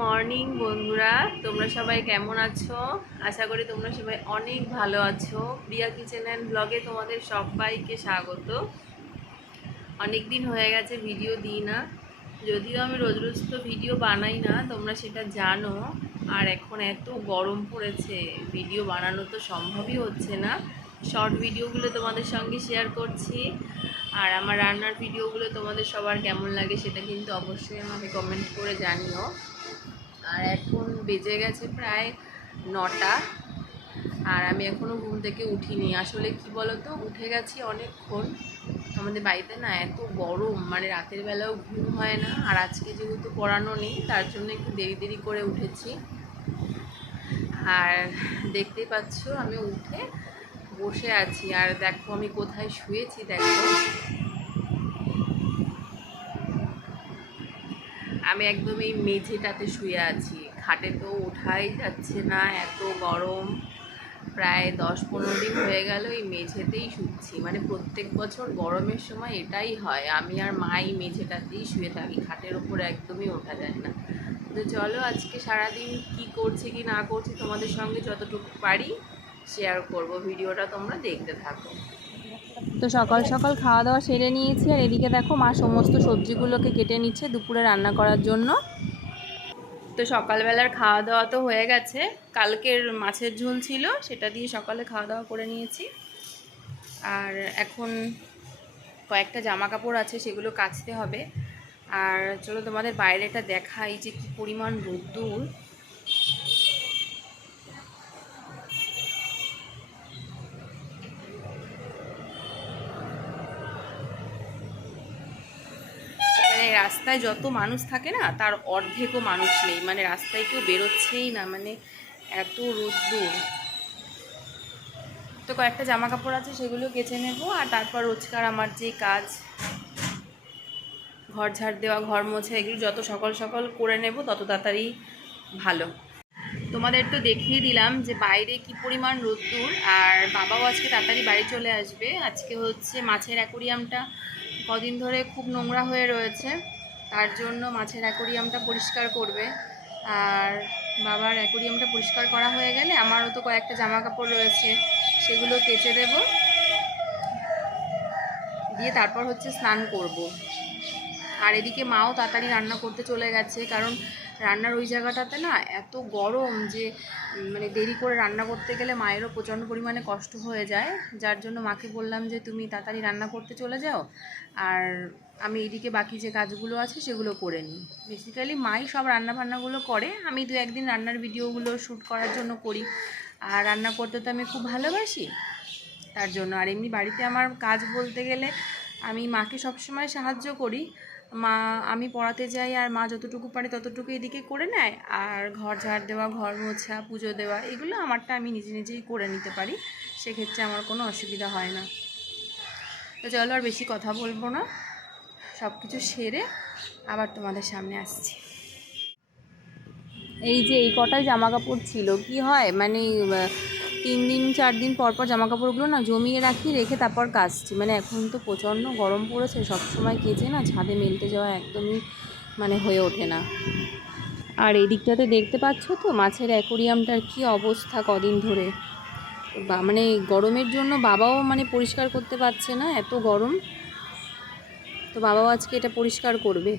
Morning বন্ধুরা, তোমরা সবাই কেমন আছো? আশা করি তোমরা সবাই অনেক ভালো আছো। প্রিয়া কিচেন অ্যান্ড ব্লগে তোমাদের সবাইকে স্বাগত। অনেক দিন হয়ে গেছে ভিডিও দিই না, যদিও আমি রোজ রোজ তো ভিডিও বানাই না, তোমরা সেটা জানো। আর এখন এত গরম পড়েছে, ভিডিও বানানো তো সম্ভবই হচ্ছে না। শর্ট ভিডিওগুলো তোমাদের সঙ্গে শেয়ার করছি। আর আমার রান্নার ভিডিওগুলো তোমাদের সবার কেমন লাগে সেটা কিন্তু অবশ্যই আমাকে কমেন্ট করে জানিও। আর এখন বেজে গেছে প্রায় 9টা, আর আমি এখনও ঘুম থেকে উঠিনি। আসলে কি বলতো, উঠে গেছি অনেকক্ষণ। আমাদের বাড়িতে না এত গরম, মানে রাতের বেলাও ঘুম হয় না। আর আজকে যেহেতু পড়ানো নেই, তার জন্য একটু দেরি দেরি করে উঠেছি। আর দেখতেই পাচ্ছ আমি উঠে বসে আছি। আর দেখো আমি কোথায় শুয়েছি, দেখো আমি একদম এই মেঝেটাতে শুয়ে আছি। খাটে তো ওঠাই যাচ্ছে না, এত গরম। প্রায় 10-15 দিন হয়ে গেল এই মেঝেতেই শুচ্ছি। মানে প্রত্যেক বছর গরমের সময় এটাই হয়, আমি আর মা এই মেঝেটাতেই শুয়ে থাকি, খাটের ওপরে একদমই ওঠা যায় না। তো চলো আজকে সারাদিন কি করছি কি না করছি তোমাদের সঙ্গে যতটুকু পারি শেয়ার করব। ভিডিওটা তোমরা দেখতে থাকো। তো সকাল সকাল খাওয়া দাওয়া সেরে নিয়েছি, আর এদিকে দেখো মা সমস্ত সবজিগুলোকে কেটে নিচ্ছে দুপুরে রান্না করার জন্য। তো সকালবেলার খাওয়া দাওয়া তো হয়ে গেছে, কালকের মাছের ঝোল ছিল, সেটা দিয়ে সকালে খাওয়া দাওয়া করে নিয়েছি। আর এখন কয়েকটা জামা কাপড় আছে, সেগুলো কাচতে হবে। আর চলো তোমাদের বাইরেটা দেখাই যে কি পরিমাণ রোদ্দুর। মানে রাস্তায় যত মানুষ থাকে না, তার অর্ধেকও মানুষ নেই, মানে রাস্তায় কেউ বেরোচ্ছেই না, মানে এত রোদ্দুর। তো কয়েকটা জামা কাপড় আছে, সেগুলো কেচে নেব। আর তারপর রোজকার আমার যে কাজ, ঘর ঝাড় দেওয়া, ঘর মোছা, এগুলো যত সকাল সকাল করে নেব তত তাড়াতাড়ি ভালো। তোমাদের তো দেখিয়ে দিলাম যে বাইরে কি পরিমাণ রোদ্দুর। আর বাবাও আজকে তাড়াতাড়ি বাড়ি চলে আসবে। আজকে হচ্ছে মাছের অ্যাকোরিয়ামটা কদিন ধরে খুব নোংরা হয়ে রয়েছে, তার জন্য মাছের অ্যাকোরিয়ামটা পরিষ্কার করবে। আর বাবার অ্যাকোরিয়ামটা পরিষ্কার করা হয়ে গেলে আমারও তো কয়েকটা জামা কাপড় রয়েছে, সেগুলো কেচে দেব, দিয়ে তারপর হচ্ছে স্নান করব। আর এদিকে মাও তাড়াতাড়ি রান্না করতে চলে গেছে, কারণ রান্নার ওই জায়গাটাতে না এত গরম যে মানে দেরি করে রান্না করতে গেলে মায়েরও প্রচণ্ড পরিমাণে কষ্ট হয়ে যায়। যার জন্য মাকে বললাম যে তুমি তাড়াতাড়ি রান্না করতে চলে যাও, আর আমি এদিকে বাকি যে কাজগুলো আছে সেগুলো করে নিই। বেসিক্যালি মাই সব রান্নাবান্নাগুলো করে, আমি 2-1 দিন রান্নার ভিডিওগুলো শ্যুট করার জন্য করি। আর রান্না করতে তো আমি খুব ভালোবাসি, তার জন্য। আর এমনি বাড়িতে আমার কাজ বলতে গেলে আমি মাকে সবসময় সাহায্য করি। মা, আমি পড়াতে যাই আর মা যতটুকু পারে ততটুকু এদিকে করে নেয়। আর ঘর ঝাড় দেওয়া, ঘর মোছা, পুজো দেওয়া, এগুলো আমারটা আমি নিজে নিজেই করে নিতে পারি, সেক্ষেত্রে আমার কোনো অসুবিধা হয় না। তো চলো আর বেশি কথা বলবো না, সব কিছু সেরে আবার তোমাদের সামনে আসছি। এই যে এই কটাই জামা কাপড় ছিল, কি হয় মানে 3-4 দিন পর পর জামা কাপড়গুলো না জমিয়ে রাখি, রেখে তারপর কাচছি। মানে এখন তো প্রচণ্ড গরম পড়েছে, সবসময় কেচে না ছাদে মেলতে যাওয়া একদমই মানে হয়ে ওঠে না। আর এই দিকটাতে দেখতে পাচ্ছ তো মাছের অ্যাকোরিয়ামটার কি অবস্থা কদিন ধরে। মানে গরমের জন্য বাবাও মানে পরিষ্কার করতে পারছে না, এত গরম। তো বাবাও আজকে এটা পরিষ্কার করবে।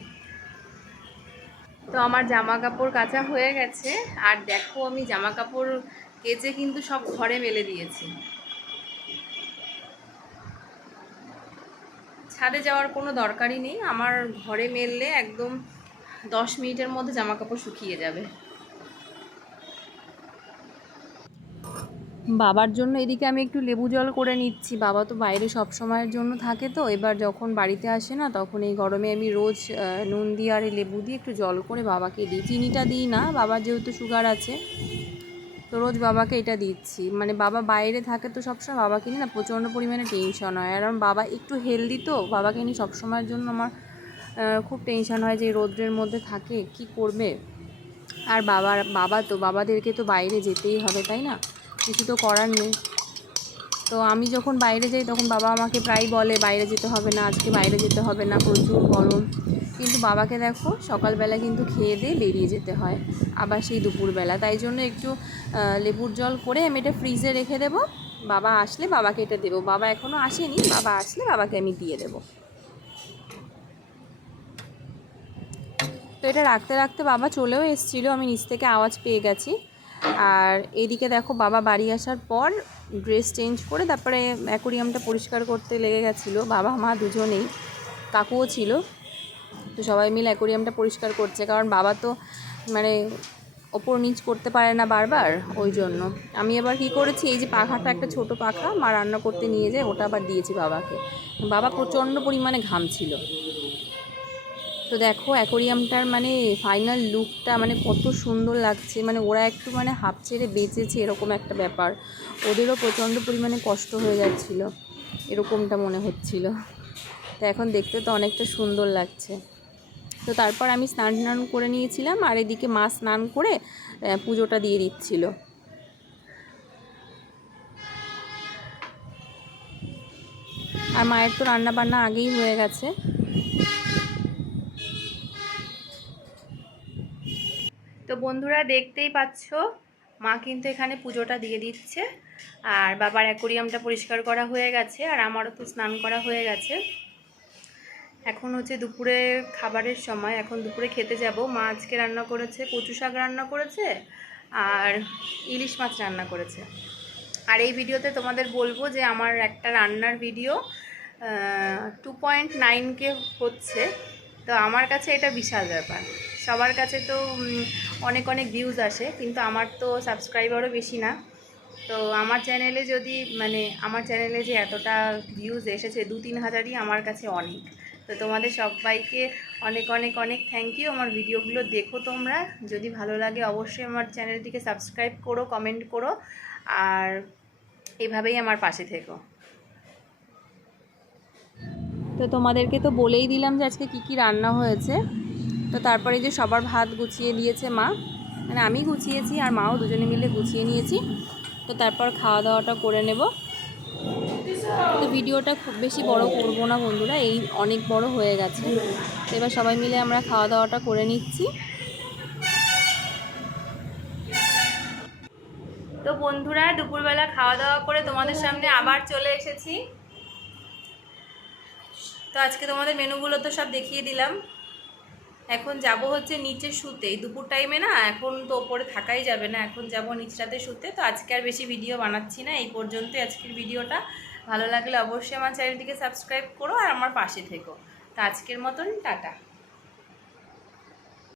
তো আমার জামা কাপড় কাচা হয়ে গেছে, আর দেখো আমি জামা কাপড় কেচে কিন্তু সব ঘরে মেলে দিয়েছি। ছাদে যাওয়ার কোনো দরকারই নেই, আমার ঘরে মেললে একদম 10 মিনিটের মধ্যে জামা কাপড় শুকিয়ে যাবে। বাবার জন্য এদিকে আমি একটু লেবু জল করে নিচ্ছি। বাবা তো বাইরে সব সময়ের জন্য থাকে, তো এবার যখন বাড়িতে আসে না তখন এই গরমে আমি রোজ নুন দিয়ে আর লেবু দিয়ে একটু জল করে বাবাকে দিই। চিনিটা দিই না, বাবার যেহেতু সুগার আছে, তো রোজ বাবাকে এটা দিচ্ছি। মানে বাবা বাইরে থাকে তো সবসময়, বাবাকে নিয়ে না প্রচণ্ড পরিমাণে টেনশন হয়। আর বাবা একটু হেলদি, তো বাবাকে নিয়ে সবসময়ের জন্য আমার খুব টেনশন হয় যে রোদ্রের মধ্যে থাকে কি করবে। আর বাবা তো বাবাদেরকে তো বাইরে যেতেই হবে, তাই না, কিছু তো করার নেই। তো আমি যখন বাইরে যাই তখন বাবা আমাকে প্রায় বলে বাইরে যেতে হবে না, আজকে বাইরে যেতে হবে না, প্রচুর গরম। কিন্তু বাবাকে দেখো সকালবেলা কিন্তু খেয়ে দিয়ে বেরিয়ে যেতে হয় আবার সেই দুপুরবেলা। তাই জন্য একটু লেবুর জল করে আমি এটা ফ্রিজে রেখে দেবো, বাবা আসলে বাবাকে এটা দেবো। বাবা এখনও আসেনি, বাবা আসলে বাবাকে আমি দিয়ে দেবো। তো এটা রাখতে রাখতে বাবা চলেও এসেছিলো, আমি নিচ থেকে আওয়াজ পেয়ে গেছি। আর এইদিকে দেখো বাবা বাড়ি আসার পর ড্রেস চেঞ্জ করে তারপরে অ্যাকোরিয়ামটা পরিষ্কার করতে লেগে গেছিলো, বাবা মা দুজনেই, কাকুও ছিল। তো সবাই মিলে অ্যাকোরিয়ামটা পরিষ্কার করছে, কারণ বাবা তো মানে ওপর নিচ করতে পারে না বারবার, ওই জন্য। আমি আবার কী করেছি, এই যে পাখাটা, একটা ছোট পাখা মা রান্না করতে নিয়ে যায়, ওটা আবার দিয়েছি বাবাকে। বাবা প্রচণ্ড পরিমাণে ঘামছিল। তো দেখো অ্যাকোরিয়ামটার মানে ফাইনাল লুকটা মানে কত সুন্দর লাগছে। মানে ওরা একটু মানে হাঁপ ছেড়ে বেঁচেছে এরকম একটা ব্যাপার, ওদেরও প্রচণ্ড পরিমাণে কষ্ট হয়ে যাচ্ছিল এরকমটা মনে হচ্ছিল। তো এখন দেখতে তো অনেকটা সুন্দর লাগছে। তো তারপর আমি স্নান করে নিয়েছিলাম, আর এদিকে মা স্নান করে পুজোটা দিয়ে দিচ্ছিল। আর মায়ের তো রান্না বান্না আগেই হয়ে গেছে। তো বন্ধুরা দেখতেই পাচ্ছ, মা কিন্তু এখানে পুজোটা দিয়ে দিচ্ছে, আর বাবার অ্যাকোরিয়ামটা পরিষ্কার করা হয়ে গেছে, আর আমারও তো স্নান করা হয়ে গেছে। এখন হচ্ছে দুপুরে খাবারের সময়, এখন দুপুরে খেতে যাব। মা আজকে রান্না করেছে কচু শাক রান্না করেছে, আর ইলিশ মাছ রান্না করেছে। আর এই ভিডিওতে তোমাদের বলবো যে আমার একটা রান্নার ভিডিও 2.9K হচ্ছে। তো আমার কাছে এটা বিশাল ব্যাপার। সবার কাছে তো অনেক অনেক ভিউজ আসে, কিন্তু আমার তো সাবস্ক্রাইবারও বেশি না। তো আমার চ্যানেলে যদি মানে আমার চ্যানেলে যে এতটা ভিউজ এসেছে 2-3 হাজারই আমার কাছে অনেক। তো তোমাদের সবাইকে অনেক অনেক অনেক থ্যাংক ইউ। আমার ভিডিওগুলো দেখো তোমরা, যদি ভালো লাগে অবশ্যই আমার চ্যানেলটিকে সাবস্ক্রাইব করো, কমেন্ট করো, আর এভাবেই আমার পাশে থেকো। তো তোমাদেরকে তো বলেই দিলাম যে আজকে কী কী রান্না হয়েছে। তো তারপরে যে সবার ভাত গুছিয়ে দিয়েছে মা, মানে আমি গুছিয়েছি আর মাও দুজনে মিলে গুছিয়ে নিয়েছি। তো তারপর খাওয়া দাওয়াটা করে নেব। তো ভিডিওটা খুব বেশি বড় করব না বন্ধুরা, এই অনেক বড় হয়ে গেছে। তো এবার সবাই মিলে আমরা খাওয়া দাওয়াটা করে নিচ্ছি। তো বন্ধুরা দুপুরবেলা খাওয়া দাওয়া করে তোমাদের সামনে আবার চলে এসেছি। তো আজকে তোমাদের মেনুগুলো তো সব দেখিয়ে দিলাম। এখন যাব হচ্ছে নিচে শুতে, দুপুর টাইমে না, এখন তো ওপরে থাকাই যাবে না, এখন যাব নিচটাতে শুতে। তো আজকে আর বেশি ভিডিও বানাচ্ছি না, এই পর্যন্তই আজকের ভিডিওটা। ভালো লাগলে অবশ্যই আমার চ্যানেলটিকে সাবস্ক্রাইব করো আর আমার পাশে থেকো। তো আজকের মতন টাটা।